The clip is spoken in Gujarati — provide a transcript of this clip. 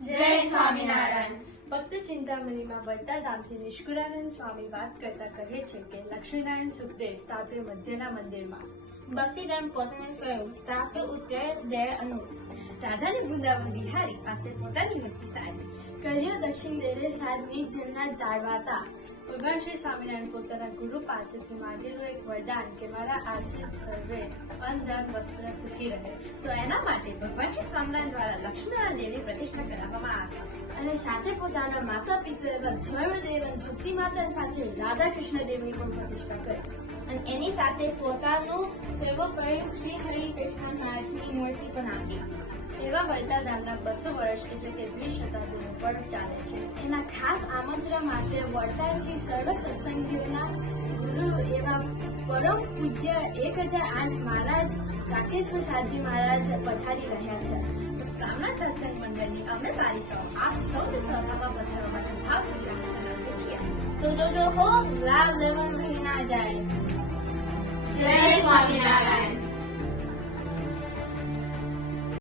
જય સ્વામિનારાયણ. ભક્ત ચિંતામણીમાં વળતા ધામથી નિષ્કુળાનંદ સ્વામી વાત કરતા કહે છે કે લક્ષ્મીનારાયણ સુખદેવ સ્થાપ્ય મધ્યના મંદિરમાં ભક્તિધન પોતાને સ્વયં સ્થાપ્ય ઉત્તર દેહ અનુ રાધાને વૃંદાવન બિહારી પાસે પોતાની મૂર્તિ સારી કર્યો દક્ષિણ દેરે સાર નિજ જન્ના જાળવાતા. ભગવાન શ્રી સ્વામિનારાયણ પોતાના ગુરુ પાસેથી માંગેલું એક વરદાન કે મારા આશ્રિત સર્વે અન્ન ધન વસ્ત્ર સુખી રહે. તો એના માટે ભગવાન શ્રી સ્વામિનારાયણ દ્વારા લક્ષ્મીનારાયણ દેવી પ્રતિષ્ઠા કરાવવામાં આવ્યા અને સાથે પોતાના માતા પિતા ધર્મદેવ અને ભક્તિ માતા સાથે રાધા કૃષ્ણ દેવની પણ પ્રતિષ્ઠા કરી અને એની સાથે પોતાનું સર્વોપરી શ્રી હરિ કૃષ્ણ મહારાજની મૂર્તિ પણ આપી. એવા વળતા ધામના 200 વર્ષ એટલે કે 20 શતાબ્દીનું પર્વ ચાલે છે. એના ખાસ આમંત્રણ માટે વડતાલથી સર્વ સત્સંગીઓના ગુરુ એવા પરમ પૂજ્ય 1008 મહારાજ રાકેશ પ્રસાદજી મહારાજ પધારી રહ્યા છે. તો સોમનાથ સત્સંગ મંડળની અમે બાલિકાઓ આપ સૌને સભામાં પધારવા માટે ભાવપૂર્વક જણાવીએ છીએ. તો જોજો હો લાભ લેવાનું રહી ના જાય. જય સ્વામિનારાયણ.